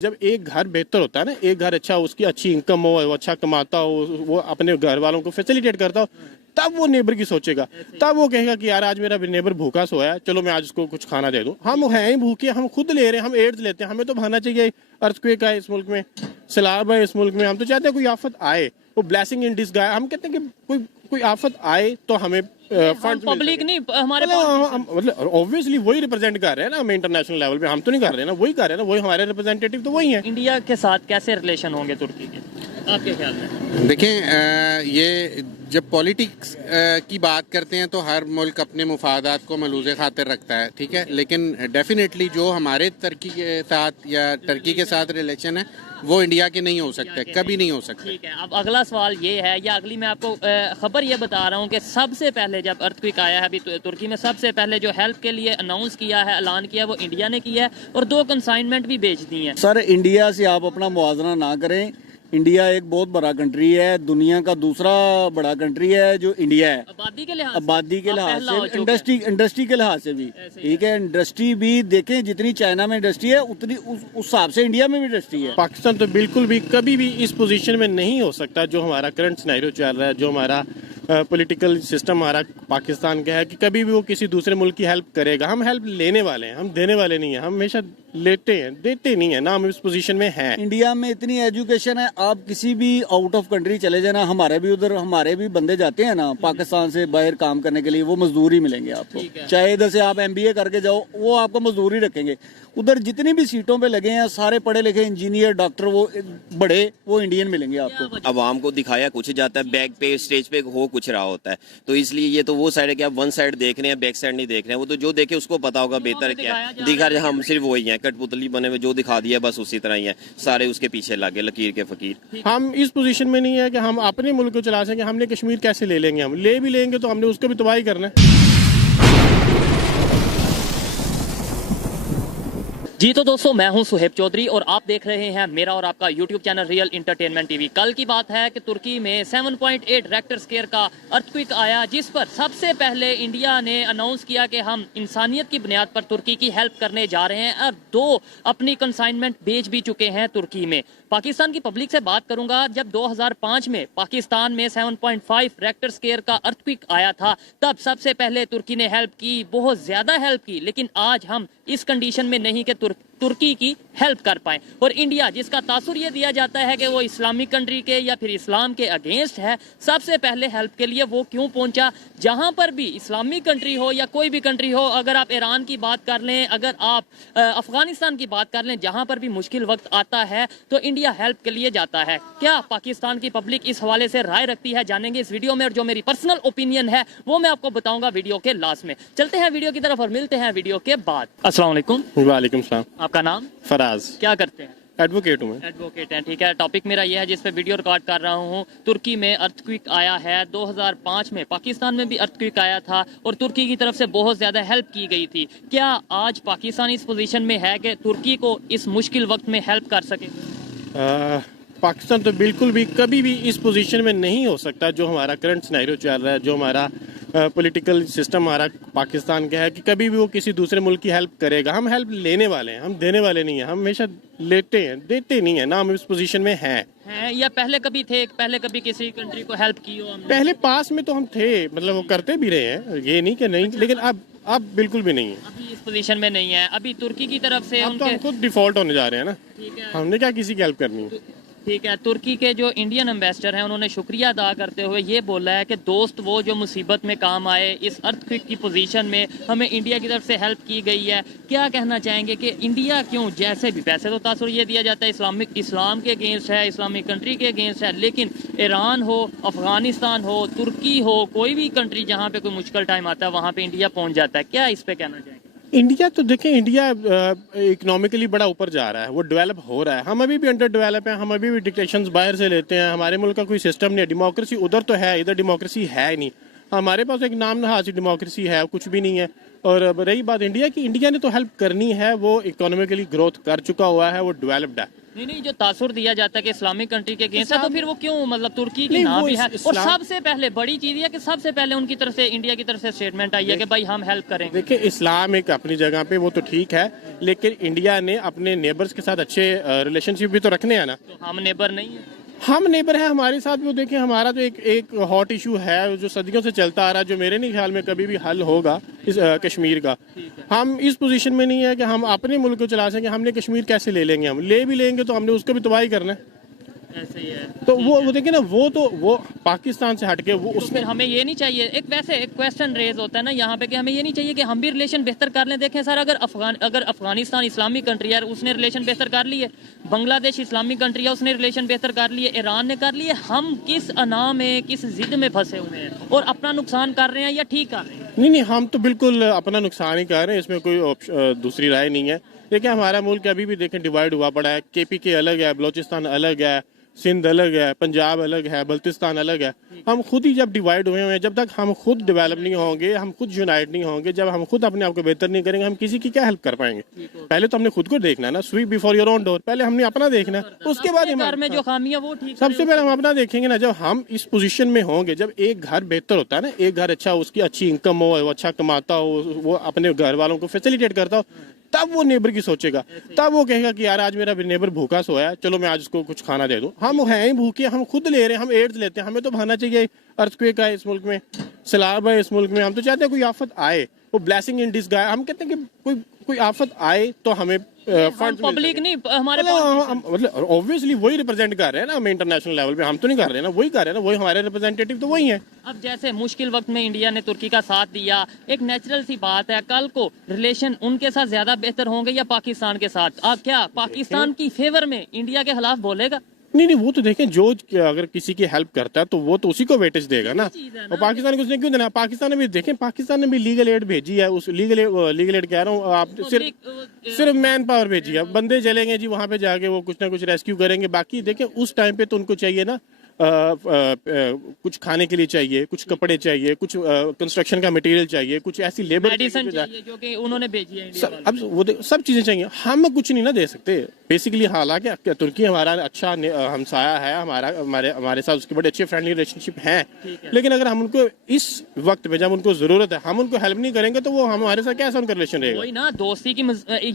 जब एक घर बेहतर होता है ना, एक घर अच्छा, उसकी अच्छी इनकम हो, वो अच्छा कमाता हो, वो अपने घर वालों को फैसिलिटेट करता हो, तब वो नेबर की सोचेगा। तब वो कहेगा कि यार आज मेरा नेबर भूखा सोया है, चलो मैं आज उसको कुछ खाना दे दूं। हम हैं ही भूखे, हम खुद ले रहे हैं, हम एड्स लेते हैं, हमें तो भागना चाहिए। अर्थक्वेक है इस मुल्क में, सैलाब है इस मुल्क में, हम तो चाहते हैं कोई आफत आए, वो ब्लेसिंग इन डिसगाइज। हम कहते हैं कि कोई आफत आए तो हमें फंड पब्लिक नहीं हमारे मतलब ऑब्वियसली वही रिप्रेजेंट कर रहे हैं ना, हम इंटरनेशनल लेवल पे हम तो नहीं कर रहे ना, वही कर रहे हैं ना, वही हमारे रिप्रेजेंटेटिव तो वही हैं। इंडिया के साथ कैसे रिलेशन होंगे तुर्की के, आपके ख्याल में? देखें, ये जब पॉलिटिक्स की बात करते हैं तो हर मुल्क अपने मुफादात को मलूज़े खातिर रखता है, ठीक है। लेकिन डेफिनेटली जो हमारे तुर्की के साथ या टर्की के साथ रिलेशन है वो इंडिया के नहीं हो सकते, कभी नहीं हो सकते। ठीक है, अब अगला सवाल ये है, या अगली मैं आपको खबर ये बता रहा हूँ कि सबसे पहले जब अर्थक्वेक आया है अभी तुर्की में, सबसे पहले जो हेल्प के लिए अनाउंस किया है, ऐलान किया, वो इंडिया ने किया है और 2 कंसाइनमेंट भी भेज दी हैं। सर, इंडिया से आप अपना मुआवजा ना करें। इंडिया एक बहुत बड़ा कंट्री है, दुनिया का दूसरा बड़ा कंट्री है जो इंडिया है, आबादी के लिहाज से, इंडस्ट्री के लिहाज से भी, ठीक है। इंडस्ट्री भी देखें, जितनी चाइना में इंडस्ट्री है उतनी उस हिसाब से इंडिया में भी इंडस्ट्री है। पाकिस्तान तो बिल्कुल भी कभी भी इस पोजीशन में नहीं हो सकता जो हमारा करंट सिनेरियो चल रहा है, जो हमारा पॉलिटिकल सिस्टम हमारा पाकिस्तान का है, कि कभी भी वो किसी दूसरे मुल्क की हेल्प करेगा। हम हेल्प लेने वाले हैं, हम देने वाले नहीं हैं। हम हमेशा लेते हैं, देते नहीं है ना, हम इस पोजीशन में हैं। इंडिया में इतनी एजुकेशन है, आप किसी भी आउट ऑफ कंट्री चले जाना, हमारे भी बंदे जाते हैं ना पाकिस्तान से बाहर काम करने के लिए, वो मजदूरी मिलेंगे आपको। चाहे इधर से आप MBA करके जाओ, वो आपको मजदूरी रखेंगे। उधर जितनी भी सीटों पे लगे हैं सारे पढ़े लिखे इंजीनियर, डॉक्टर, वो बड़े वो इंडियन मिलेंगे आपको। अवाम को दिखाया कुछ जाता है, बैक पे स्टेज पे हो कुछ रहा होता है, तो इसलिए ये तो वो साइड है कि आप वन साइड देख रहे हैं, बैक साइड नहीं देख रहे हैं। वो तो जो देखे उसको पता होगा बेहतर क्या है, दिखा रहे हम सिर्फ वही हैं, कठपुतली बने हुए, जो दिखा दिया बस उसी तरह ही है, सारे उसके पीछे लगे लकीर के फकीर। हम इस पोजीशन में नहीं है कि हम अपने मुल्क को चला सकें। हमने कश्मीर कैसे ले लेंगे, हम ले भी लेंगे तो हमने उसको भी तबाही करना है। जी तो दोस्तों, मैं हूं सुहेब चौधरी और आप देख रहे हैं मेरा और आपका YouTube channel real entertainment TV. कल की बात है कि तुर्की में 7.8 रेक्टर स्केल का अर्थक्वेक आया, जिस पर सबसे पहले इंडिया ने अनाउंस किया कि हम इंसानियत की बुनियाद पर तुर्की की हेल्प करने जा रहे हैं और 2 अपनी कंसाइनमेंट भेज भी चुके हैं तुर्की में। पाकिस्तान की पब्लिक से बात करूंगा, जब 2005 में पाकिस्तान में 7.5 रेक्टर स्केल का अर्थक्वेक आया था, तब सबसे पहले तुर्की ने हेल्प की, बहुत ज्यादा हेल्प की। लेकिन आज हम इस कंडीशन में नहीं कि तुर्की की हेल्प कर पाए। और इंडिया, जिसका तासुर ये दिया जाता है कि वो इस्लामिक कंट्री के या फिर इस्लाम के अगेंस्ट है, सबसे पहले हेल्प के लिए वो क्यों पहुंचा? जहां पर भी इस्लामिक कंट्री हो या कोई भी कंट्री हो, अगर आप ईरान की बात कर लें, अगर आप अफगानिस्तान की बात कर लें, जहां पर भी मुश्किल वक्त आता है तो इंडिया हेल्प के लिए जाता है। क्या पाकिस्तान की पब्लिक इस हवाले से राय रखती है, जानेंगे इस वीडियो में। और जो मेरी पर्सनल ओपिनियन है वो मैं आपको बताऊंगा वीडियो के लास्ट में। चलते हैं वीडियो की तरफ और मिलते हैं वीडियो के बाद। अस्सलाम वालेकुम। वालेकुम सलाम। आपका नाम? फराज। क्या करते हैं? एडवोकेट हूँ मैं। एडवोकेट हैं, ठीक है। टॉपिक मेरा ये है जिस पे वीडियो रिकॉर्ड कर रहा हूँ, तुर्की में अर्थक्वेक आया है। 2005 में पाकिस्तान में भी अर्थक्वेक आया था और तुर्की की तरफ से बहुत ज्यादा हेल्प की गई थी। क्या आज पाकिस्तान इस पोजीशन में है कि तुर्की को इस मुश्किल वक्त में हेल्प कर सके? पाकिस्तान तो बिल्कुल भी कभी भी इस पोजीशन में नहीं हो सकता जो हमारा करंट सिनेरियो चल रहा है, जो हमारा पॉलिटिकल सिस्टम हमारा पाकिस्तान का है, कि कभी भी वो किसी दूसरे मुल्क की हेल्प करेगा। हम हेल्प लेने वाले हैं, हम देने वाले नहीं हैं। हम हमेशा लेते हैं, देते नहीं है ना, हम इस पोजीशन में हैं। या पहले कभी थे, पहले कभी किसी कंट्री को हेल्प की हो हमने? पहले पास में तो हम थे, मतलब वो करते भी रहे हैं, ये नहीं कि नहीं। लेकिन अब बिल्कुल भी नहीं है, अभी इस पोजीशन में नहीं है। अभी तुर्की की तरफ से अब तो हम खुद डिफॉल्ट होने जा रहे हैं ना। ठीक है, हमने क्या किसी की हेल्प करनी है। ठीक है। तुर्की के जो इंडियन एम्बेसडर हैं, उन्होंने शुक्रिया अदा करते हुए ये बोला है कि दोस्त वो जो मुसीबत में काम आए, इस अर्थक्वेक की पोजीशन में हमें इंडिया की तरफ से हेल्प की गई है। क्या कहना चाहेंगे कि इंडिया क्यों, जैसे भी वैसे तो तासुर ये दिया जाता है इस्लाम के अगेंस्ट है, इस्लामिक कंट्री के अगेंस्ट है, लेकिन ईरान हो, अफगानिस्तान हो, तुर्की हो, कोई भी कंट्री जहाँ पे कोई मुश्किल टाइम आता है वहाँ पे इंडिया पहुँच जाता है। क्या इस पे कहना चाहेंगे? इंडिया तो देखें, इंडिया इकोनॉमिकली बड़ा ऊपर जा रहा है, वो डेवलप हो रहा है। हम अभी भी अंडर डेवलप हैं, हम अभी भी डिक्टेशंस बाहर से लेते हैं। हमारे मुल्क का कोई सिस्टम नहीं है, डेमोक्रेसी उधर तो है, इधर डेमोक्रेसी है ही नहीं। हमारे पास एक नाम नहाज डेमोक्रेसी है, कुछ भी नहीं है। और रही बात इंडिया की, इंडिया ने तो हेल्प करनी है, वो इकोनॉमिकली ग्रोथ कर चुका हुआ है, वो डेवलप्ड है। नहीं, जो तासुर दिया जाता है कि इस्लामिक कंट्री के अगेंस्ट है, तो फिर वो क्यों, मतलब तुर्की की नहीं, नाम वो भी है। और इस्लाम- सबसे पहले बड़ी चीज है कि सबसे पहले उनकी तरफ से, इंडिया की तरफ से स्टेटमेंट आई है कि भाई हम हेल्प करेंगे। देखिए, इस्लाम एक अपनी जगह पे वो तो ठीक है, लेकिन इंडिया ने अपने नेबर्स के साथ अच्छे रिलेशनशिप भी तो रखने हैं ना। तो हम नेबर नहीं है। हम नेबर है हमारे साथ, वो देखें हमारा तो एक हॉट इशू है जो सदियों से चलता आ रहा है, जो मेरे नहीं ख्याल में कभी भी हल होगा इस कश्मीर का। हम इस पोजीशन में नहीं है कि हम अपने मुल्क को चला सकें। हमने कश्मीर कैसे ले लेंगे? हम ले भी लेंगे तो हमने उसको भी तबाही करना है। ऐसे ही है। तो वो देखिए ना, वो पाकिस्तान से हटके वो तो उसमें फिर हमें ये नहीं चाहिए, एक वैसे एक क्वेश्चन रेज होता है ना यहाँ पे कि हमें ये नहीं चाहिए कि हम भी रिलेशन बेहतर कर लें। देखें सर, अगर अफगानिस्तान इस्लामिक कंट्री है, उसने रिलेशन बेहतर कर लिए, बांग्लादेश इस्लामिक कंट्री है, उसने रिलेशन बेहतर कर लिए, ईरान ने कर लिए, हम किस अना में, किस जिद में फंसे हुए हैं और अपना नुकसान कर रहे हैं या ठीक कर रहे हैं? नहीं, हम तो बिल्कुल अपना नुकसान ही कर रहे हैं, इसमें कोई दूसरी राय नहीं है। देखिए, हमारा मुल्क अभी भी देखें डिवाइड हुआ पड़ा है। KPK अलग है, बलोचिस्तान अलग है, सिंध अलग है, पंजाब अलग है, बल्तिस्तान अलग है। हम खुद ही जब डिवाइड हुए हैं, जब तक हम खुद डेवलप नहीं होंगे, हम खुद यूनाइट नहीं होंगे, जब हम खुद अपने आप को बेहतर नहीं करेंगे, हम किसी की क्या हेल्प कर पाएंगे? पहले तो हमने खुद को देखना है ना, sweep before your own door. पहले हमने अपना देखना है, उसके बाद अपने घर में जो खामियां वो ठीक सबसे पहले हम अपना देखेंगे ना। जब हम इस पोजीशन में होंगे, जब एक घर बेहतर होता है ना, एक घर अच्छा, उसकी अच्छी इनकम हो, वो अच्छा कमाता हो, वो अपने घर वालों को फैसिलिटेट करता हो, तब वो नेबर की सोचेगा। तब वो कहेगा कि यार आज मेरा नेबर भूखा सोया है, चलो मैं आज उसको कुछ खाना दे दूं। हम हैं ही भूखे, हम खुद ले रहे हैं, हम एड्स लेते हैं। हमें तो भाना चाहिए, अर्थक्वेक है इस मुल्क में, सैलाब है इस मुल्क में, हम तो चाहते हैं कोई आफत आए, वो ब्लेसिंग इन डिस्गाइज। हम कहते हैं कि कोई आफत आए तो हमें फंड पब्लिक नहीं, हमारे मतलब ऑब्वियसली वही रिप्रेजेंट कर रहे हैं ना हम इंटरनेशनल लेवल पे। हम तो नहीं कर रहे हैं ना, वही कर रहे हैं ना, वही हमारे रिप्रेजेंटेटिव तो वही है। अब जैसे मुश्किल वक्त में इंडिया ने तुर्की का साथ दिया, एक नेचुरल सी बात है, कल को रिलेशन उनके साथ ज्यादा बेहतर होंगे या पाकिस्तान के साथ? आप क्या पाकिस्तान की फेवर में इंडिया के खिलाफ बोलेगा? नहीं, वो तो देखें, जो अगर किसी की हेल्प करता है तो वो तो उसी को वेटेज देगा ना। और पाकिस्तान को उसने क्यों देना? पाकिस्तान ने भी देखें, पाकिस्तान ने भी लीगल एड भेजी है। उस लीगल एड कह रहा हूँ, आप सिर्फ मैन पावर भेजी है। बंदे चलेंगे जी वहां पे जाके, वो कुछ ना कुछ रेस्क्यू करेंगे। बाकी देखें, उस टाइम पे तो उनको चाहिए ना, कुछ खाने के लिए चाहिए, कुछ कपड़े चाहिए, कुछ कंस्ट्रक्शन का मटेरियल चाहिए, कुछ ऐसी लेबर मेडिसिन चाहिए जो कि उन्होंने भेजी है इंडिया वालों अब वो सब चीजें चाहिए। हम कुछ नहीं ना दे सकते बेसिकली। हालांकि तुर्की हमारा अच्छा हमसाया है, हमारे साथ उसके बड़े अच्छे फ्रेंडली रिलेशनशिप हैं, लेकिन अगर हम उनको इस वक्त में, जब उनको जरूरत है, हम उनको हेल्प नहीं करेंगे तो वो हमारे साथ कैसा उनका रिलेशन रहेगा? वही ना, दोस्ती की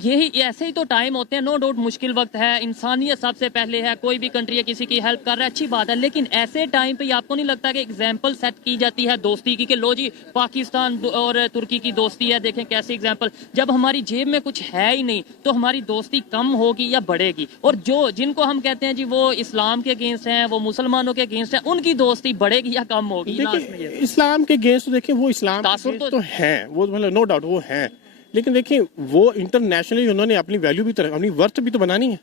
यही ऐसे ही तो टाइम होते हैं। नो डाउट मुश्किल वक्त है, इंसानियत सबसे पहले है, कोई भी कंट्री है किसी की हेल्प कर रहा है, अच्छी बात है, लेकिन ऐसे टाइम पे आपको नहीं लगता कि एग्जाम्पल सेट की जाती है दोस्ती की कि लो जी पाकिस्तान और तुर्की की दोस्ती है, देखें कैसे एग्जाम्पल। जब हमारी जेब में कुछ है ही नहीं तो हमारी दोस्ती कम होगी या बढ़ेगी? और जिनको हम कहते हैं जी वो इस्लाम के अगेंस्ट हैं, वो मुसलमानों के अगेंस्ट हैं, उनकी दोस्ती बढ़ेगी या कम होगी? देखिए, इस्लाम के अगेंस्ट तो देखिए, वो इस्लाम तो हैं, वो मतलब नो डाउट वो हैं, लेकिन देखिए वो इंटरनेशनली उन्होंने अपनी वैल्यू भी तो, अपनी वर्थ भी तो बनानी है।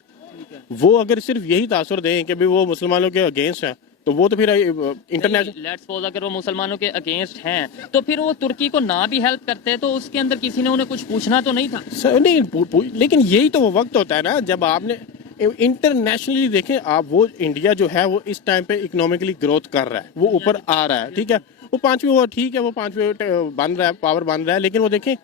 वो अगर सिर्फ यही तासुर दें कि भाई वो मुसलमानों के अगेंस्ट है, तो वो तो फिर इंटरनेशनल, लेट्स सपोज अगर वो मुसलमानों के अगेंस्ट हैं तो फिर वो तुर्की को ना भी हेल्प करते तो उसके अंदर किसी ने उन्हें कुछ पूछना तो नहीं था? नहीं, लेकिन यही तो वो वक्त होता है ना जब आपने इंटरनेशनली देखें आप, वो इंडिया जो है वो इस टाइम पे इकोनॉमिकली ग्रोथ कर रहा है, वो ऊपर आ रहा है, ठीक है, वो पांचवी, वो ठीक है, वो पांचवी बन रहा है, पावर बन रहा है। लेकिन वो देखें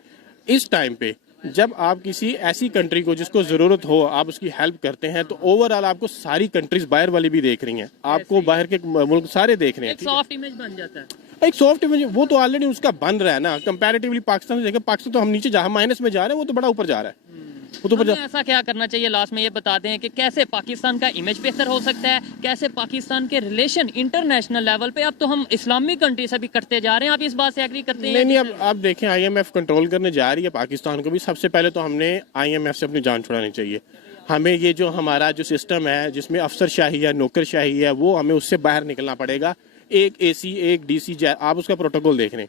इस टाइम पे जब आप किसी ऐसी कंट्री को जिसको जरूरत हो, आप उसकी हेल्प करते हैं, तो ओवरऑल आपको सारी कंट्रीज बाहर वाली भी देख रही हैं, आपको बाहर के मुल्क सारे देख रहे हैं। एक सॉफ्ट इमेज बन जाता है, एक सॉफ्ट इमेज, वो तो ऑलरेडी उसका बन रहा है ना। कंपैरेटिवली पाकिस्तान से देखें, पाकिस्तान तो हम नीचे जहां माइनस में जा रहे हैं, वो तो बड़ा ऊपर जा रहा है। वो तो ऐसा क्या करना चाहिए? लास्ट में ये बता दें कि कैसे पाकिस्तान का इमेज बेहतर हो सकता है, कैसे पाकिस्तान के रिलेशन इंटरनेशनल लेवल पे, अब तो हम इस्लामिक कंट्री से भी करते जा रहे हैं, आप इस बात से एग्री करते हैं? नहीं, अब देखें, IMF कंट्रोल करने जा रही है पाकिस्तान को भी। सबसे पहले तो हमने IMF से अपनी जान छुड़ानी चाहिए। हमें ये जो हमारा जो सिस्टम है जिसमें अफसरशाही है, नौकरशाही है, वो हमें उससे बाहर निकलना पड़ेगा। एक AC, एक DC, आप उसका प्रोटोकॉल देख लें,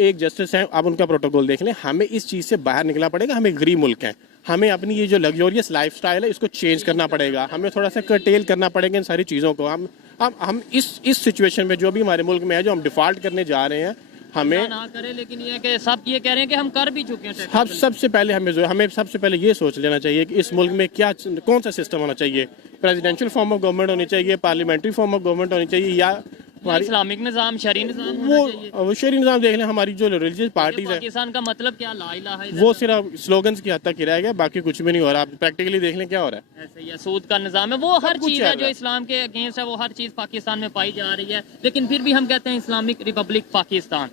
एक जस्टिस है, आप उनका प्रोटोकॉल देख लें। हमें इस चीज से बाहर निकलना पड़ेगा। हमें गरीब मुल्क है, हमें अपनी ये जो लग्जोरियस लाइफस्टाइल है इसको चेंज करना पड़ेगा। हमें थोड़ा सा कर्टेल करना पड़ेगा इन सारी चीज़ों को। हम इस सिचुएशन में जो भी हमारे मुल्क में है, जो हम डिफॉल्ट करने जा रहे हैं, हमें ना करें, लेकिन ये कि सब ये कह रहे हैं कि हम कर भी चुके हैं। सबसे पहले हमें सबसे पहले ये सोच लेना चाहिए कि इस मुल्क में क्या, कौन सा सिस्टम होना चाहिए। प्रेसिडेंशियल फॉर्म ऑफ गवर्नमेंट होनी चाहिए, पार्लियामेंट्री फॉर्म ऑफ गवर्नमेंट होनी चाहिए, या हमारी इस्लामिक निज़ाम, शरी निज़ाम होना चाहिए। वो शहरी निज़ाम देख लें, हमारी जो रिलीजियस पार्टीज है पाकिस्तान का मतलब क्या, ला इलाहा इल्लल्लाह? वो सिर्फ स्लोगन्स की हद तक ही रह गया, बाकी कुछ भी नहीं हो रहा। आप प्रैक्टिकली देख लें क्या हो रहा है। ऐसे ही है, सूद का निज़ाम है, वो हर कुछ चीज़ चल है रहा जो है। इस्लाम के अगेंस्ट है, वो हर चीज़ पाकिस्तान में पाई जा रही है, लेकिन फिर भी हम कहते हैं इस्लामिक रिपब्लिक पाकिस्तान।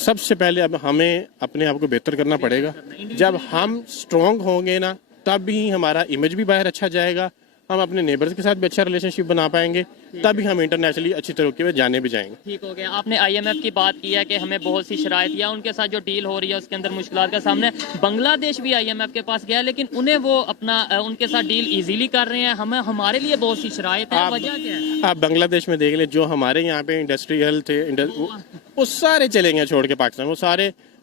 सबसे पहले अब हमें अपने आप को बेहतर करना पड़ेगा। जब हम स्ट्रांग होंगे ना, तब भी हमारा इमेज भी बाहर अच्छा जाएगा, हम अपने नेबर्स के साथ भी अच्छा रिलेशनशिप बना पाएंगे, तभी हम इंटरनेशनली अच्छी तरीके में जाने भी जाएंगे। ठीक हो गया। आपने IMF की बात की है कि हमें बहुत सी शराइत या उनके साथ जो डील हो रही है उसके अंदर मुश्किलात का सामने। बांग्लादेश भी IMF के पास गया है, लेकिन उन्हें वो अपना उनके साथ डील इजीली कर रहे हैं, हमें हमारे लिए बहुत सी शराइत है। वजह क्या है? आप बांग्लादेश में देख लें, जो हमारे यहाँ पे इंडस्ट्रियल थे वो सारे चले गए छोड़ के पाकिस्तान।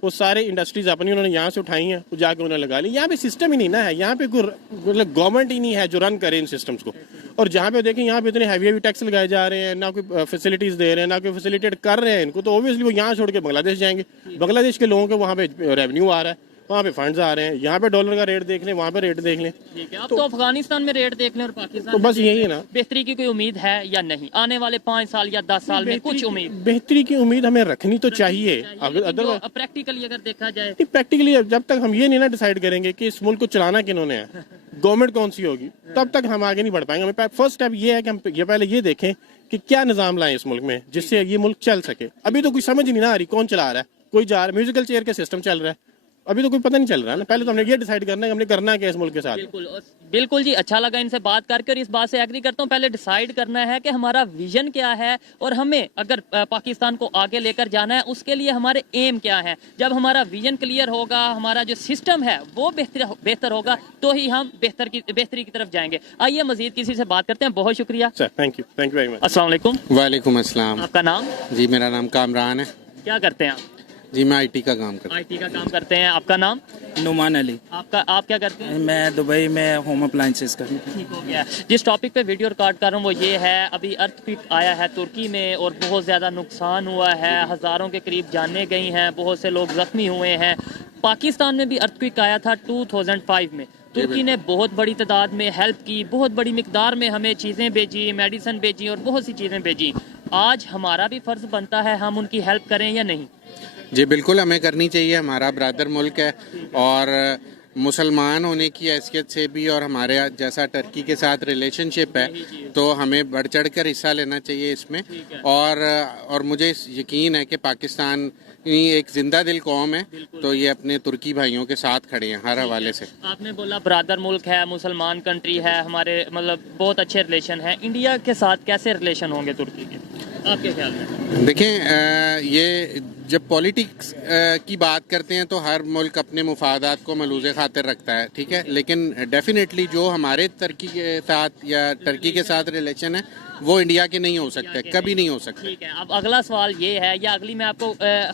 वो सारे इंडस्ट्रीज अपनी उन्होंने यहाँ से उठाई हैं, वो जाके उन्होंने लगा ली। यहाँ पे सिस्टम ही नहीं ना है, यहाँ पे कोई मतलब गवर्नमेंट ही नहीं है जो रन करे इन सिस्टम्स को। और जहाँ पे देखें यहाँ पे इतने हैवी टैक्स लगाए जा रहे हैं, ना कोई फैसिलिटीज दे रहे हैं, ना कोई फैसिलिटेट कर रहे हैं इनको, तो ऑब्वियसली वो यहाँ छोड़ के बांग्लादेश जाएंगे। बांग्लादेश के लोगों के वहाँ पे रेवेन्यू आ रहा है, वहाँ पे फंड्स आ रहे हैं, यहाँ पे डॉलर का रेट देख लें, वहाँ पे रेट देख लें। ठीक है, अब तो अफगानिस्तान में रेट देख लें और पाकिस्तान तो में बस देख यही लें। है ना। बेहतरी की कोई उम्मीद है या नहीं आने वाले 5 साल या 10 साल में? कुछ उम्मीद बेहतरी की उम्मीद हमें रखनी तो चाहिए। अगर अदरवाइज प्रैक्टिकली अगर देखा जाए, प्रैक्टिकली जब तक हम ये नहीं ना डिसाइड करेंगे कि इस मुल्क को चलाना किन्होंने है, गवर्नमेंट कौन सी होगी, तब तक हम आगे नहीं बढ़ पाएंगे। हमें फर्स्ट स्टेप ये है कि हम ये पहले ये देखें कि क्या निजाम लाएं इस मुल्क में जिससे ये मुल्क चल सके। अभी तो कुछ समझ ही नहीं ना आ रही, कौन चला रहा है, कोई जा रहा है, म्यूजिकल चेयर का सिस्टम चल रहा है, अभी तो कोई पता नहीं चल रहा है ना। पहले तो हमने ये डिसाइड करना है कि हमने करना क्या है इस मुल्क के साथ। बिल्कुल जी, अच्छा लगा इनसे बात करके और इस बात से एग्री करता हूँ। पहले डिसाइड करना है कि हमारा विजन क्या है और हमें अगर पाकिस्तान को आगे लेकर जाना है उसके लिए हमारे एम क्या है। जब हमारा विजन क्लियर होगा, हमारा जो सिस्टम है वो बेहतर होगा, तो ही हम बेहतरी की तरफ जाएंगे। आइए मजीद किसी से बात करते हैं। बहुत शुक्रिया sir, thank you very much. अस्सलाम वालेकुम। वालेकुम अस्सलाम। आपका नाम? जी मेरा नाम कामरान है। क्या करते हैं आप? जी मैं IT का काम करता हूँ। IT का काम करते हैं। आपका नाम? नुमान अली। आप क्या करते हैं? मैं दुबई में होम अप्लायंसेस का। ठीक हो गया। जिस टॉपिक पे वीडियो रिकॉर्ड कर रहा हूँ वो ये है, अभी अर्थक्वेक आया है तुर्की में और बहुत ज़्यादा नुकसान हुआ है, हज़ारों के करीब जानें गई हैं, बहुत से लोग ज़ख्मी हुए हैं। पाकिस्तान में भी अर्थक्वेक आया था 2005 में। तुर्की ने बहुत बड़ी तादाद में हेल्प की, बहुत बड़ी मिकदार में हमें चीज़ें भेजी, मेडिसिन भेजी और बहुत सी चीज़ें भेजी। आज हमारा भी फ़र्ज़ बनता है हम उनकी हेल्प करें या नहीं? जी बिल्कुल हमें करनी चाहिए, हमारा ब्रदर मुल्क है और मुसलमान होने की हैसियत से भी और हमारे जैसा टर्की के साथ रिलेशनशिप है तो हमें बढ़ चढ़ कर हिस्सा लेना चाहिए इसमें। और मुझे यकीन है कि पाकिस्तान एक जिंदा दिल कौम है, तो ये अपने तुर्की भाइयों के साथ खड़े हैं हर हवाले से। आपने बोला ब्रदर मुल्क है, मुसलमान कंट्री है, हमारे मतलब बहुत अच्छे रिलेशन है। इंडिया के साथ कैसे रिलेशन होंगे तुर्की के, आपके ख्याल में? देखें ये जब पॉलिटिक्स की बात करते हैं तो हर मुल्क अपने मुफादात को मलूज़े खातिर रखता है, ठीक है, लेकिन डेफिनेटली जो हमारे तुर्की के साथ या टर्की के साथ रिलेशन है वो इंडिया के नहीं हो सकते, कभी नहीं हो सकते। ठीक है, अब अगला सवाल ये है, या अगली मैं आपको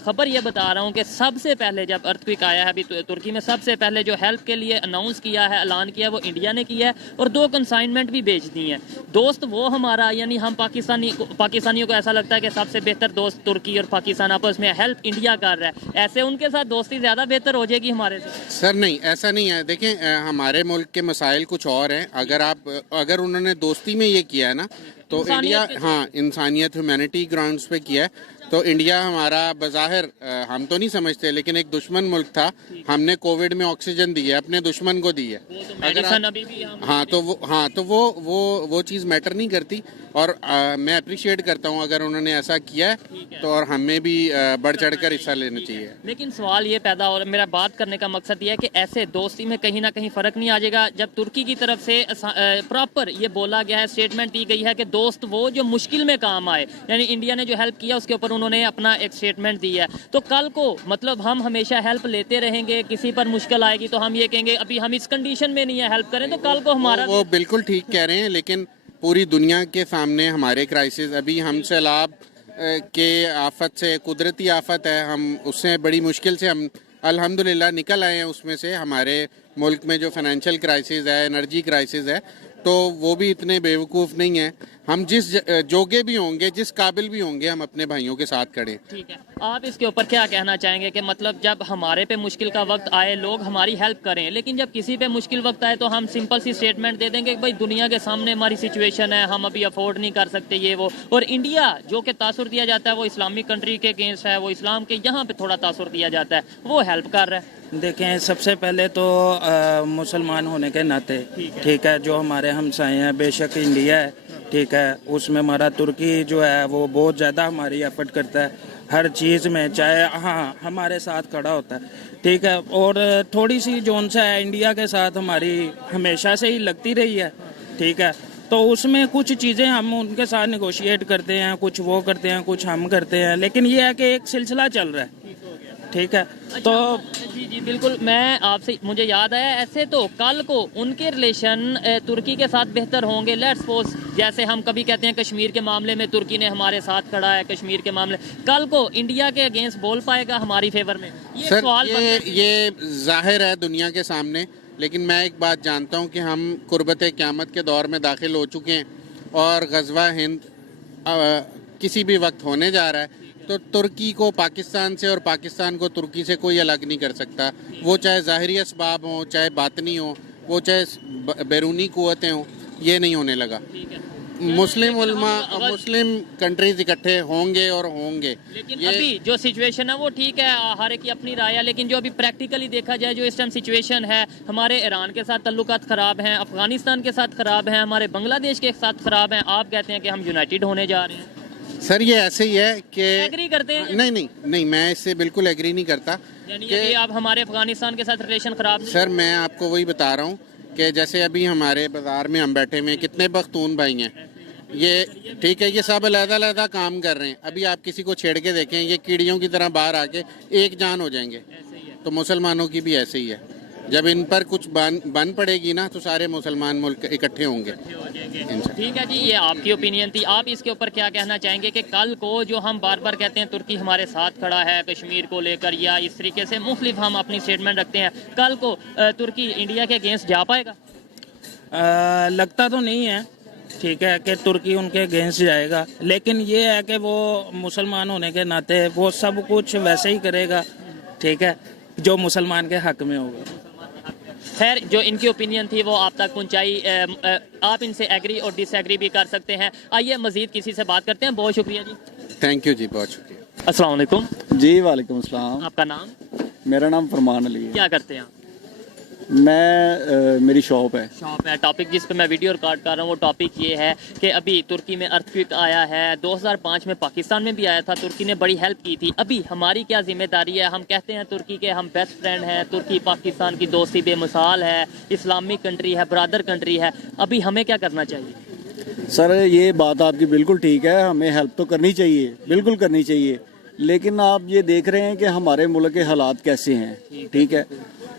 खबर ये बता रहा हूँ कि सबसे पहले जब अर्थक्वेक आया है अभी तुर्की में, सबसे पहले जो हेल्प के लिए अनाउंस किया है, ऐलान किया है, वो इंडिया ने किया है और 2 कंसाइनमेंट भी भेज दी हैं। दोस्त वो हमारा, यानी हम पाकिस्तानियों को ऐसा लगता है कि सबसे बेहतर दोस्त तुर्की और पाकिस्तान आपस में हेल्प इंडिया कर रहा है, ऐसे उनके साथ दोस्ती ज़्यादा बेहतर हो जाएगी हमारे से? सर नहीं, ऐसा नहीं है। देखें हमारे मुल्क के मसाइल कुछ और हैं। अगर उन्होंने दोस्ती में ये किया है ना तो इंडिया, हाँ, इंसानियत ह्यूमैनिटी ग्राउंड्स पे किया है तो इंडिया हमारा बज़ाहिर हम तो नहीं समझते लेकिन एक दुश्मन मुल्क था, हमने कोविड में ऑक्सीजन दी है, अपने दुश्मन को दी है। तो वो चीज़ मैटर नहीं करती और मैं अप्रिशिएट करता हूँ अगर उन्होंने ऐसा किया है तो, और हमें भी बढ़ चढ़ कर हिस्सा लेना चाहिए। लेकिन सवाल ये पैदा हो रहा है, मेरा बात करने का मकसद ये है कि ऐसे दोस्ती में कहीं ना कहीं फ़र्क नहीं आ जाएगा जब तुर्की की तरफ से प्रॉपर ये बोला गया है, स्टेटमेंट दी गई है कि दोस्त वो जो मुश्किल में काम आए, यानी इंडिया ने जो हेल्प किया उसके ऊपर उन्होंने अपना एक स्टेटमेंट दिया है। तो कल को मतलब हम हमेशा हेल्प लेते रहेंगे, किसी पर मुश्किल आएगी तो हम ये कहेंगे अभी हम इस कंडीशन में नहीं है, हेल्प करें, तो कल को हमारा वो बिल्कुल ठीक कह रहे हैं, लेकिन पूरी दुनिया के सामने हमारे क्राइसिस, अभी हम सैलाब के आफत से, कुदरती आफत है, हम उससे बड़ी मुश्किल से हम अल्हम्दुलिल्लाह निकल आए हैं। उसमें से हमारे मुल्क में जो फाइनेंशियल क्राइसिस है, एनर्जी क्राइसिस है, तो वो भी इतने बेवकूफ़ नहीं है। हम जिस जोगे भी होंगे, जिस काबिल भी होंगे, हम अपने भाइयों के साथ खड़े। ठीक है, आप इसके ऊपर क्या कहना चाहेंगे कि मतलब जब हमारे पे मुश्किल का वक्त आए लोग हमारी हेल्प करें, लेकिन जब किसी पे मुश्किल वक्त आए तो हम सिंपल सी स्टेटमेंट दे देंगे कि भाई दुनिया के सामने हमारी सिचुएशन है, हम अभी अफोर्ड नहीं कर सकते ये वो। और इंडिया जो कि तासुर दिया जाता है वो इस्लामिक कंट्री के अगेंस्ट है, वो इस्लाम के यहाँ पे थोड़ा तासुर दिया जाता है, वो हेल्प कर रहा है। देखें, सबसे पहले तो मुसलमान होने के नाते ठीक है, जो हमारे हमसाए हैं, बेशक इंडिया है ठीक है, उसमें हमारा तुर्की जो है वो बहुत ज़्यादा हमारी एफर्ट करता है हर चीज़ में, चाहे हाँ हमारे साथ खड़ा होता है ठीक है। और थोड़ी सी जोन सा है इंडिया के साथ हमारी हमेशा से ही लगती रही है ठीक है, तो उसमें कुछ चीज़ें हम उनके साथ निगोशिएट करते हैं, कुछ वो करते हैं, कुछ हम करते हैं, लेकिन ये है कि एक सिलसिला चल रहा है ठीक है। तो जी जी बिल्कुल, मैं आपसे मुझे याद आया, ऐसे तो कल को उनके रिलेशन तुर्की के साथ बेहतर होंगे। लेट्स सपोज जैसे हम कभी कहते हैं कश्मीर के मामले में तुर्की ने हमारे साथ खड़ा है, कश्मीर के मामले कल को इंडिया के अगेंस्ट बोल पाएगा हमारी फेवर में? ये सर सवाल ये जाहिर है दुनिया के सामने, लेकिन मैं एक बात जानता हूँ कि हम कुर्बत क़यामत के दौर में दाखिल हो चुके हैं और गज़वा हिंद किसी भी वक्त होने जा रहा है। तो तुर्की को पाकिस्तान से और पाकिस्तान को तुर्की से कोई अलग नहीं कर सकता, वो चाहे ज़ाहिरी असबाब हों, चाहे बातनी हो, वो चाहे बैरूनी क़ुव्वतें हों, ये नहीं होने लगा। मुस्लिम उलमा और मुस्लिम कंट्रीज इकट्ठे होंगे और होंगे। लेकिन अभी जो सिचुएशन है वो ठीक है, हर एक की अपनी राय है, लेकिन जो अभी प्रैक्टिकली देखा जाए जो इस टाइम सिचुएशन है, हमारे ईरान के साथ तल्लुकात ख़राब हैं, अफगानिस्तान के साथ ख़राब हैं, हमारे बांग्लादेश के साथ ख़राब हैं, आप कहते हैं कि हम यूनाइटेड होने जा रहे हैं। सर ये ऐसे ही है कि एग्री करते हैं? नहीं, मैं इससे बिल्कुल एग्री नहीं करता। यानी कि आप हमारे अफगानिस्तान के साथ रिलेशन खराब नहीं? सर मैं आपको वही बता रहा हूँ कि जैसे अभी हमारे बाजार में हम बैठे हुए कितने पख्तून भाई हैं, ये ठीक है, ये सब अलग-अलग काम कर रहे हैं। अभी आप किसी को छेड़ के देखें, ये कीड़ियों की तरह बाहर आके एक जान हो जाएंगे। तो मुसलमानों की भी ऐसे ही है, जब इन पर कुछ बन पड़ेगी ना तो सारे मुसलमान मुल्क इकट्ठे होंगे। ठीक है जी, ये आपकी ओपिनियन थी। आप इसके ऊपर क्या कहना चाहेंगे कि कल को जो हम बार बार कहते हैं तुर्की हमारे साथ खड़ा है कश्मीर को लेकर, या इस तरीके से मुख्तलिफ हम अपनी स्टेटमेंट रखते हैं, कल को तुर्की इंडिया के अगेंस्ट जा पाएगा? लगता तो नहीं है ठीक है कि तुर्की उनके अगेंस्ट जाएगा, लेकिन ये है कि वो मुसलमान होने के नाते वो सब कुछ वैसे ही करेगा ठीक है जो मुसलमान के हक में होगा। खैर, जो इनकी ओपिनियन थी वो आप तक पहुंचाई, आप इनसे एग्री और डिसएग्री भी कर सकते हैं। आइए मजीद किसी से बात करते हैं। बहुत शुक्रिया जी। थैंक यू जी, बहुत शुक्रिया। अस्सलाम वालेकुम जी वालेकुम अस्सलाम। आपका नाम? मेरा नाम फरमान अली है। क्या करते हैं आप? मेरी शॉप है। शॉप है। टॉपिक जिस पे मैं वीडियो रिकॉर्ड कर रहा हूँ वो टॉपिक ये है कि अभी तुर्की में अर्थक्वेक आया है, 2005 में पाकिस्तान में भी आया था, तुर्की ने बड़ी हेल्प की थी। अभी हमारी क्या जिम्मेदारी है? हम कहते हैं तुर्की के हम बेस्ट फ्रेंड हैं, तुर्की पाकिस्तान की दोस्ती बेमिसाल है, इस्लामिक कंट्री है, ब्रदर कंट्री है, अभी हमें क्या करना चाहिए? सर ये बात आपकी बिल्कुल ठीक है, हमें हेल्प तो करनी चाहिए, बिल्कुल करनी चाहिए, लेकिन आप ये देख रहे हैं कि हमारे मुल्क के हालात कैसे हैं ठीक है।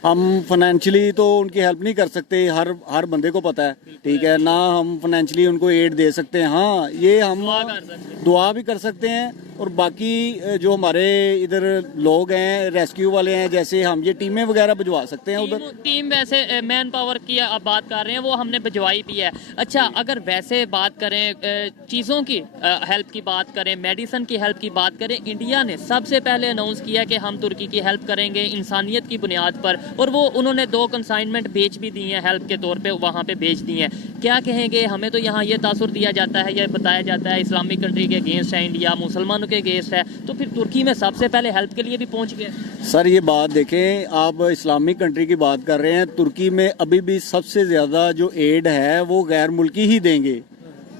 हम फाइनेंशियली तो उनकी हेल्प नहीं कर सकते, हर बंदे को पता है ठीक है ना, हम फाइनेंशियली उनको एड दे सकते हैं। हाँ, ये हम दुआ भी कर सकते हैं, और बाकी जो हमारे इधर लोग हैं रेस्क्यू वाले हैं, जैसे हम ये टीमें वगैरह भिजवा सकते हैं उधर। टीम वैसे मैन पावर की आप बात कर रहे हैं, वो हमने भिजवाई भी है। अच्छा, अगर वैसे बात करें चीज़ों की हेल्प की बात करें, मेडिसिन की हेल्प की बात करें, इंडिया ने सबसे पहले अनाउंस किया कि हम तुर्की की हेल्प करेंगे इंसानियत की बुनियाद पर, और वो उन्होंने 2 कंसाइनमेंट भेज भी दी हैं, हेल्प के तौर पे वहाँ पे भेज दी हैं। क्या कहेंगे? हमें तो यहाँ ये तासुर दिया जाता है, ये बताया जाता है इस्लामिक कंट्री के अगेंस्ट है इंडिया, मुसलमानों के अगेंस्ट है, तो फिर तुर्की में सबसे पहले हेल्प के लिए भी पहुँच गए। सर ये बात देखें, आप इस्लामिक कंट्री की बात कर रहे हैं, तुर्की में अभी भी सबसे ज़्यादा जो एड है वो गैर मुल्की ही देंगे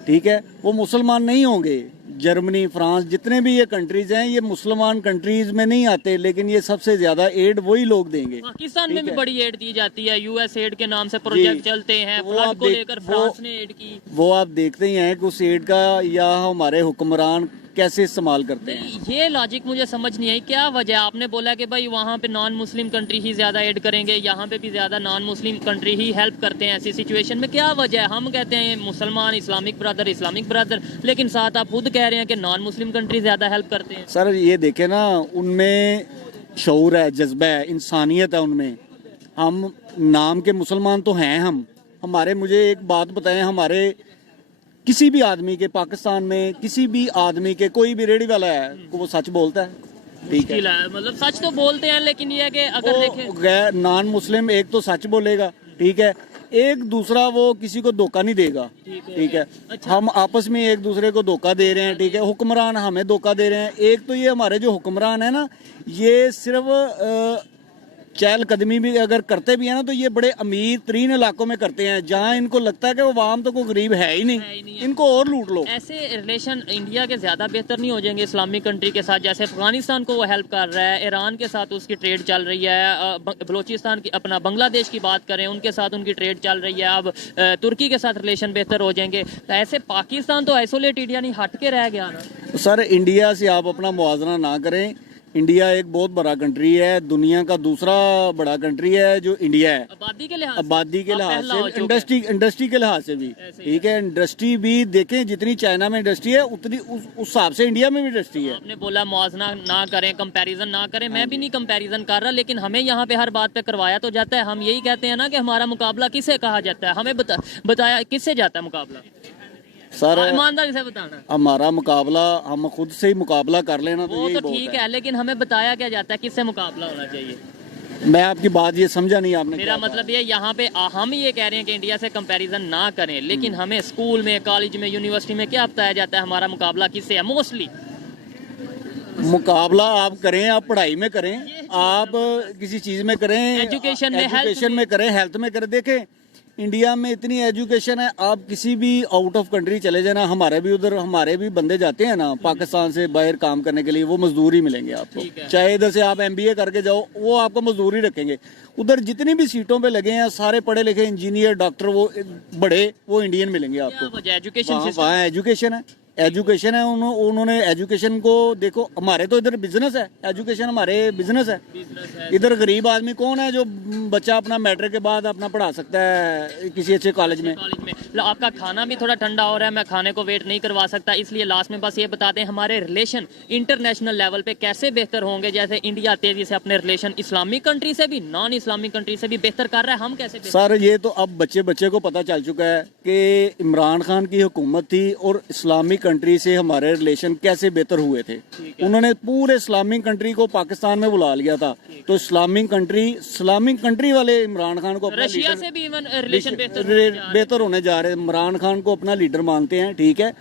ठीक है, वो मुसलमान नहीं होंगे। जर्मनी, फ्रांस, जितने भी ये कंट्रीज हैं ये मुसलमान कंट्रीज में नहीं आते, लेकिन ये सबसे ज्यादा एड वही लोग देंगे। पाकिस्तान में भी बड़ी एड दी जाती है, यूएस एड के नाम से प्रोजेक्ट चलते हैं, फ्लड को लेकर फ्रांस ने एड की। वो आप देखते ही हैं कि उस एड का या हमारे हुक्मरान कैसे इस्तेमाल करते हैं। ये लॉजिक मुझे समझ नहीं आई, क्या वजह? आपने बोला कि भाई वहाँ पे नॉन मुस्लिम कंट्री ही ज्यादा ऐड करेंगे, यहाँ पे भी ज्यादा नॉन मुस्लिम कंट्री ही हेल्प करते हैं ऐसी सिचुएशन में, क्या वजह है? हम कहते हैं मुसलमान इस्लामिक ब्रदर, लेकिन साथ आप खुद कह रहे हैं कि नॉन मुस्लिम कंट्री ज्यादा हेल्प करते हैं। सर ये देखे ना, उनमें शऊर है, जज्बा है, इंसानियत है उनमें। हम नाम के मुसलमान तो हैं, हम हमारे मुझे एक बात बताएं, हमारे किसी भी आदमी के, पाकिस्तान में किसी भी आदमी के, कोई भी रेडी वाला है वो सच बोलता है, ठीक है। मुश्किल है, मतलब सच तो बोलते हैं, लेकिन ये है कि अगर देखें वो गैर नॉन मुस्लिम एक तो सच बोलेगा, ठीक है, एक दूसरा वो किसी को धोखा नहीं देगा, ठीक है। हम आपस में एक दूसरे को धोखा दे रहे हैं, ठीक है, हुक्मरान हमें धोखा दे रहे हैं। एक तो ये हमारे जो हुक्मरान है ना, ये सिर्फ चहलकदमी भी अगर करते भी है ना, तो ये बड़े अमीर तरीन इलाकों में करते हैं, जहाँ इनको लगता है कि वो आवाम तो कोई गरीब है ही नहीं, इनको और लूट लो। ऐसे रिलेशन इंडिया के ज्यादा बेहतर नहीं हो जाएंगे इस्लामिक कंट्री के साथ? जैसे अफगानिस्तान को वो हेल्प कर रहा है, ईरान के साथ उसकी ट्रेड चल रही है, बलूचिस्तान की, अपना बांग्लादेश की बात करें, उनके साथ उनकी ट्रेड चल रही है, अब तुर्की के साथ रिलेशन बेहतर हो जाएंगे। तो ऐसे पाकिस्तान तो आइसोलेटेड यानी हट के रह गया ना। सर इंडिया से आप अपना मुआवजा ना करें। इंडिया एक बहुत बड़ा कंट्री है, दुनिया का दूसरा बड़ा कंट्री है जो इंडिया है, आबादी के लिहाज आबादी के अब लिहाज पहला हो से, चुका इंडस्ट्री के लिहाज से भी, ठीक है। इंडस्ट्री भी देखें, जितनी चाइना में इंडस्ट्री है उतनी उस हिसाब से इंडिया में भी इंडस्ट्री है। आपने बोला मुआवजा ना करें, कंपैरिजन ना करें, मैं भी नहीं कंपैरिजन कर रहा, लेकिन हमें यहाँ पे हर बात पे करवाया तो जाता है। हम यही कहते हैं ना कि हमारा मुकाबला किसे कहा जाता है, हमें बताया किससे जाता है मुकाबला? सर ईमानदारी से बताना। हमारा मुकाबला हम खुद से ही मुकाबला कर लेना तो वो यही तो बहुत ठीक है, लेकिन हमें बताया क्या जाता है किससे मुकाबला होना चाहिए? मैं आपकी बात ये समझा नहीं आपने मेरा क्या मतलब ये यहाँ पे हम ये कह रहे हैं कि इंडिया से कंपैरिजन ना करें, लेकिन हमें स्कूल में, कॉलेज में, यूनिवर्सिटी में क्या बताया जाता है हमारा मुकाबला किससे है मोस्टली? कहा। मुकाबला आप करें, आप पढ़ाई में करें, आप किसी चीज में करें, एजुकेशन में, एजुकेशन में करें, हेल्थ में करें। देखें इंडिया में इतनी एजुकेशन है, आप किसी भी आउट ऑफ कंट्री चले जाना, हमारे भी उधर हमारे भी बंदे जाते हैं ना पाकिस्तान से बाहर काम करने के लिए, वो मजदूरी मिलेंगे आपको। चाहे इधर से आप MBA करके जाओ, वो आपको मजदूरी रखेंगे। उधर जितनी भी सीटों पे लगे हैं सारे पढ़े लिखे इंजीनियर, डॉक्टर, वो बड़े वो इंडियन मिलेंगे आपको। एजुकेशन वहाँ एजुकेशन है, एजुकेशन है। उन्होंने एजुकेशन को देखो, हमारे तो इधर बिजनेस है, एजुकेशन हमारे बिजनेस है। इधर गरीब आदमी कौन है जो बच्चा अपना मैट्रिक के बाद अपना पढ़ा सकता है किसी अच्छे कॉलेज में? आपका खाना भी थोड़ा ठंडा हो रहा है, मैं खाने को वेट नहीं करवा सकता, इसलिए लास्ट में बस ये बता दें हमारे रिलेशन इंटरनेशनल लेवल पे कैसे बेहतर होंगे। जैसे इंडिया तेजी से अपने रिलेशन इस्लामिक कंट्री से भी, नॉन इस्लामिक कंट्री से भी बेहतर कर रहा है, हम कैसे सर ये तो अब बच्चे को पता चल चुका है कि इमरान खान की हुकूमत थी और इस्लामिक कंट्री से हमारे रिलेशन कैसे बेहतर हुए थे। उन्होंने पूरे इस्लामिक कंट्री को पाकिस्तान में बुला लिया था, तो इस्लामिक कंट्री वाले इमरान खान को अपना रशिया से भी रिलेशन बेहतर होने जा रहे हैं। इमरान खान को अपना लीडर मानते हैं, ठीक है।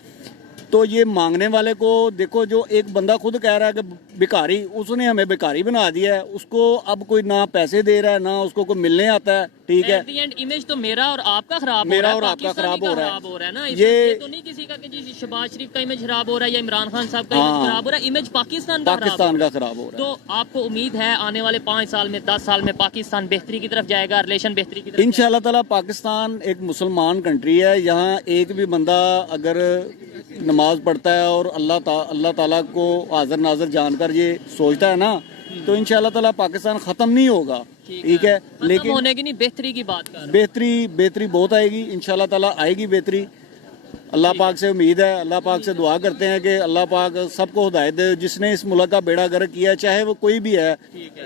तो ये मांगने वाले को देखो, जो एक बंदा खुद कह रहा है कि भिखारी, उसने हमें भिखारी बना दिया है, उसको अब कोई ना पैसे दे रहा है ना उसको कोई मिलने आता है, ठीक है। इमेज तो मेरा और आपका खराब मेरा हो रहा है, और आपका खराब हो रहा है ना। ये तो नहीं किसी का कि जी शहबाज शरीफ का इमेज खराब हो रहा है या इमरान खान साहब का इमेज खराब हो रहा है, इमेज पाकिस्तान का खराब हो रहा है। तो आपको उम्मीद है आने वाले 5 साल में, 10 साल में पाकिस्तान बेहतरी की तरफ जाएगा, रिलेशन बेहतरी की तरफ? इंशाल्लाह ताला पाकिस्तान एक मुसलमान कंट्री है, यहाँ एक भी बंदा अगर नमाज पढ़ता है और अल्लाह ताला को हाजिर नाजिर जानकर ये सोचता है ना, तो इंशाल्लाह ताला पाकिस्तान खत्म नहीं होगा, ठीक है। लेकिन होने की नहीं, बेहतरी की बात कर, बेहतरी बहुत आएगी, इंशाल्लाह ताला आएगी बेहतरी। अल्लाह पाक से उम्मीद है, अल्लाह पाक से दुआ करते हैं कि अल्लाह पाक सबको हिदायत दे। जिसने इस मुल्क का बेड़ा गर्क किया, चाहे वो कोई भी है,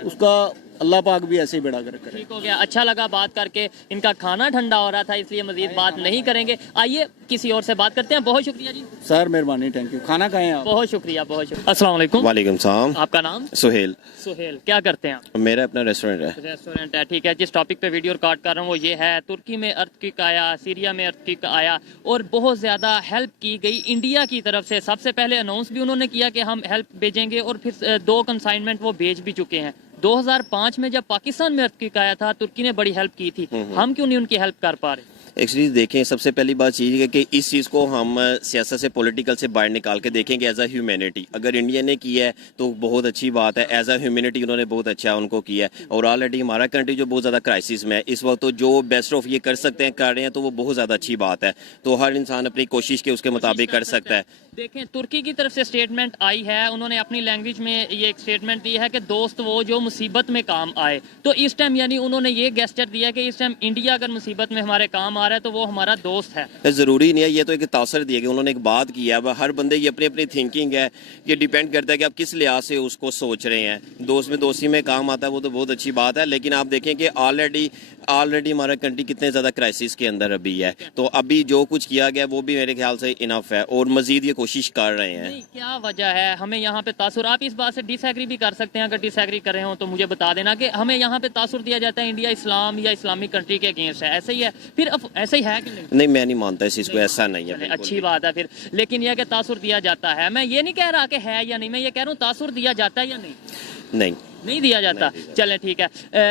उसका अल्लाह पाक भी ऐसे ही बेड़ा गर्क करे। ठीक हो गया, अच्छा लगा बात करके। इनका खाना ठंडा हो रहा था इसलिए मजीद बात नहीं करेंगे, आइए किसी और से बात करते हैं। बहुत शुक्रिया जी। सर मेहरबानी, थैंक यू। खाना खाएं आप? बहुत शुक्रिया, बहुत शुक्रिया। अस्सलाम वालेकुम। वालेकुम सलाम। आपका नाम? सुहेल। सुहेल, क्या करते हैं आप? मेरा अपना रेस्टोरेंट है। रेस्टोरेंट है, ठीक है। जिस टॉपिक पे वीडियो रिकॉर्ड कर रहा हूँ वो ये है, तुर्की में अर्थक्वेक आया, सीरिया में अर्थक्वेक आया और बहुत ज़्यादा हेल्प की गई इंडिया की तरफ से। सबसे पहले अनाउंस भी उन्होंने किया कि हम हेल्प भेजेंगे और फिर 2 कंसाइनमेंट वो भेज भी चुके हैं। 2005 में जब पाकिस्तान में अर्थक्वेक आया था, तुर्की ने बड़ी हेल्प की थी, हम क्यों नहीं उनकी हेल्प कर पा रहे? एक्चुअली देखें, सबसे पहली बात ये है कि इस चीज़ को हम सियासत से, पॉलिटिकल से बाहर निकाल के देखेंगे एज अ ह्यूमैनिटी। अगर इंडिया ने किया है तो बहुत अच्छी बात है, एज अ ह्यूमैनिटी उन्होंने बहुत अच्छा उनको किया है। और ऑलरेडी हमारा कंट्री जो बहुत ज़्यादा क्राइसिस में है इस वक्त, तो जो बेस्ट ऑफ ये कर सकते हैं कर रहे हैं, तो वो बहुत ज़्यादा अच्छी बात है। तो हर इंसान अपनी कोशिश के उसके मुताबिक कर सकता है। देखें, तुर्की की तरफ से स्टेटमेंट आई है, उन्होंने अपनी लैंग्वेज में ये एक स्टेटमेंट दी है कि दोस्त वो जो मुसीबत में काम आए। तो इस टाइम यानी उन्होंने ये गेस्चर दिया कि इस टाइम इंडिया अगर मुसीबत में हमारे काम आ रहा है तो वो हमारा दोस्त है। ज़रूरी नहीं है, ये तो एक तासर दिया कि उन्होंने एक बात की है। अब हर बंदे की अपनी अपनी थिंकिंग है, ये डिपेंड करता है कि आप किस लिहाज से उसको सोच रहे हैं। दोस्त में दोस्ती में काम आता है, वो तो बहुत अच्छी बात है। लेकिन आप देखें कि ऑलरेडी ऑलरेडी हमारा कंट्री कितने ज़्यादा क्राइसिस के अंदर अभी है, तो अभी जो कुछ किया गया वो भी मेरे ख्याल से इनफ है और मजीद ये कोशिश कर रहे हैं। नहीं, क्या वजह है हमें यहाँ पे तासुर, आप इस बात से डिसएग्री भी कर सकते हैं, अगर डिसएग्री कर रहे हो तो मुझे बता देना कि हमें यहाँ पे तासुर दिया जाता है इंडिया इस्लाम या इस्लामिक कंट्री के अगेंस्ट है, ऐसे ही है? फिर ऐसे ही है कि नहीं? नहीं, मैं नहीं मानता इस चीज़ को, ऐसा नहीं है। अच्छी बात है फिर, लेकिन यह कि तासुर दिया जाता है, मैं ये नहीं कह रहा कि है या नहीं, मैं ये कह रहा हूँ तासुर दिया जाता है या नहीं? नहीं दिया जाता। चलें ठीक है,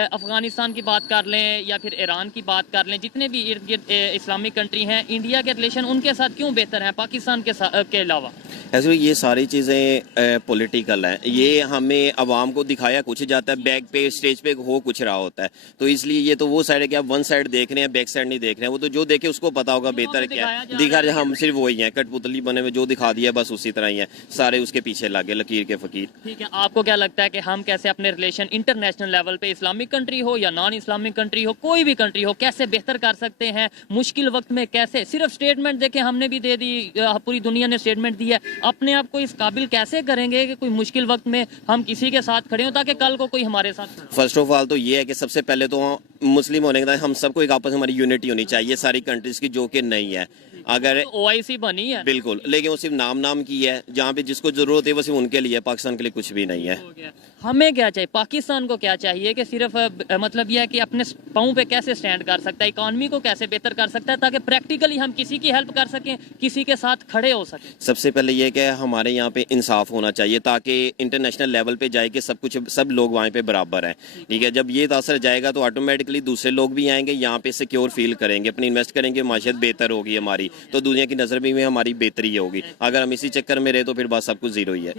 अफगानिस्तान की बात कर लें या फिर ईरान की बात कर लें, जितने भी इर्द गिर्द इस्लामिक कंट्री हैं, इंडिया के रिलेशन उनके साथ क्यों बेहतर हैं पाकिस्तान के अलावा? ऐसे ये सारी चीज़ें पॉलिटिकल हैं, ये हमें आवाम को दिखाया कुछ जाता है, बैक पे स्टेज पे हो कुछ रहा होता है, तो इसलिए ये तो वो साइड है कि आप वन साइड देख रहे हैं, बैक साइड नहीं देख रहे हैं, वो तो जो देखे उसको पता होगा बेहतर क्या है। दिखा रहे हम सिर्फ वही हैं, कठपुतली बने हुए, जो दिखा दिया बस उसी तरह ही है, सारे उसके पीछे लगे लकीर के फकीर। ठीक है, आपको क्या लगता है कि हम कैसे अपने रिलेशन इंटरनेशनल लेवल पे, इस्लामिक कंट्री हो या नॉन इस्लामिक कंट्री हो, कोई भी कंट्री हो, कैसे बेहतर कर सकते हैं मुश्किल वक्त में? कैसे सिर्फ स्टेटमेंट देखें, हमने भी दे दी, पूरी दुनिया ने स्टेटमेंट दी है, अपने आप को इस काबिल कैसे करेंगे कि कोई मुश्किल वक्त में हम किसी के साथ खड़े हों ताकि कल को कोई हमारे साथ खड़ा हो? फर्स्ट ऑफ ऑल तो ये है कि सबसे पहले तो मुस्लिम होने के बाद हम सबको एक आपस में हमारी यूनिटी होनी चाहिए सारी कंट्रीज की, जो कि नहीं है। अगर OIC बनी है बिल्कुल, लेकिन वो सिर्फ नाम की है, जहाँ पे जिसको जरूरत है वो सिर्फ उनके लिए, पाकिस्तान के लिए कुछ भी नहीं है। हमें क्या चाहिए, पाकिस्तान को क्या चाहिए कि सिर्फ मतलब यह है कि अपने पाँव पे कैसे स्टैंड कर सकता है, इकॉनमी को कैसे बेहतर कर सकता है ताकि प्रैक्टिकली हम किसी की हेल्प कर सकें, किसी के साथ खड़े हो सकें? सबसे पहले ये कि हमारे यहाँ पे इंसाफ होना चाहिए ताकि इंटरनेशनल लेवल पे जाए कि सब लोग वहाँ पे बराबर हैं। ठीक है, जब ये तासर जाएगा तो ऑटोमेटिकली दूसरे लोग भी आएंगे, यहाँ पे सिक्योर फील करेंगे, अपनी इन्वेस्ट करेंगे, माशियत बेहतर होगी हमारी, तो दुनिया की नज़र में हमारी बेहतरी होगी। अगर हम इसी चक्कर में रहे तो फिर बात सब कुछ जीरो ही है।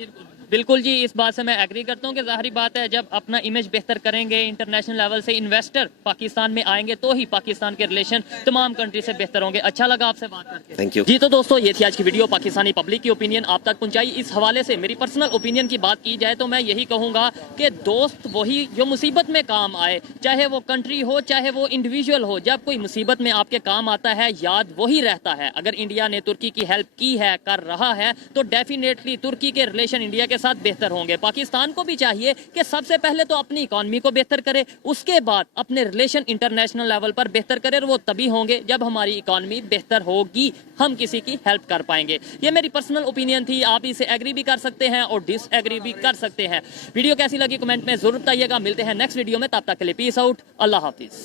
बिल्कुल जी, इस बात से मैं एग्री करता हूँ कि ज़ाहिर बात है जब अपना इमेज बेहतर करेंगे, इंटरनेशनल लेवल से इन्वेस्टर पाकिस्तान में आएंगे तो ही पाकिस्तान के रिलेशन तमाम कंट्री से बेहतर होंगे। अच्छा लगा आपसे बात करके, थैंक यू जी। तो दोस्तों, ये थी आज की वीडियो, पाकिस्तानी पब्लिक की ओपिनियन आप तक पहुंचाई। इस हवाले से मेरी पर्सनल ओपिनियन की बात की जाए तो मैं यही कहूँगा कि दोस्त वही जो मुसीबत में काम आए, चाहे वो कंट्री हो चाहे वो इंडिविजुअल हो, जब कोई मुसीबत में आपके काम आता है याद वही रहता है। अगर इंडिया ने तुर्की की हेल्प की है, कर रहा है, तो डेफिनेटली तुर्की के रिलेशन इंडिया के साथ बेहतर होंगे। पाकिस्तान को भी चाहिए कि सबसे पहले तो अपनी इकॉनमी को बेहतर करे, उसके बाद अपने रिलेशन इंटरनेशनल लेवल पर बेहतर करे, और वो तभी होंगे जब हमारी इकॉनमी बेहतर होगी, हम किसी की हेल्प कर पाएंगे। ये मेरी पर्सनल ओपिनियन थी, आप इसे एग्री भी कर सकते हैं और डिसएग्री भी कर सकते हैं। वीडियो कैसी लगी कमेंट में जरूर बताइएगा। मिलते हैं नेक्स्ट वीडियो में, तब तक के लिए पीस आउट, अल्लाह हाफिज।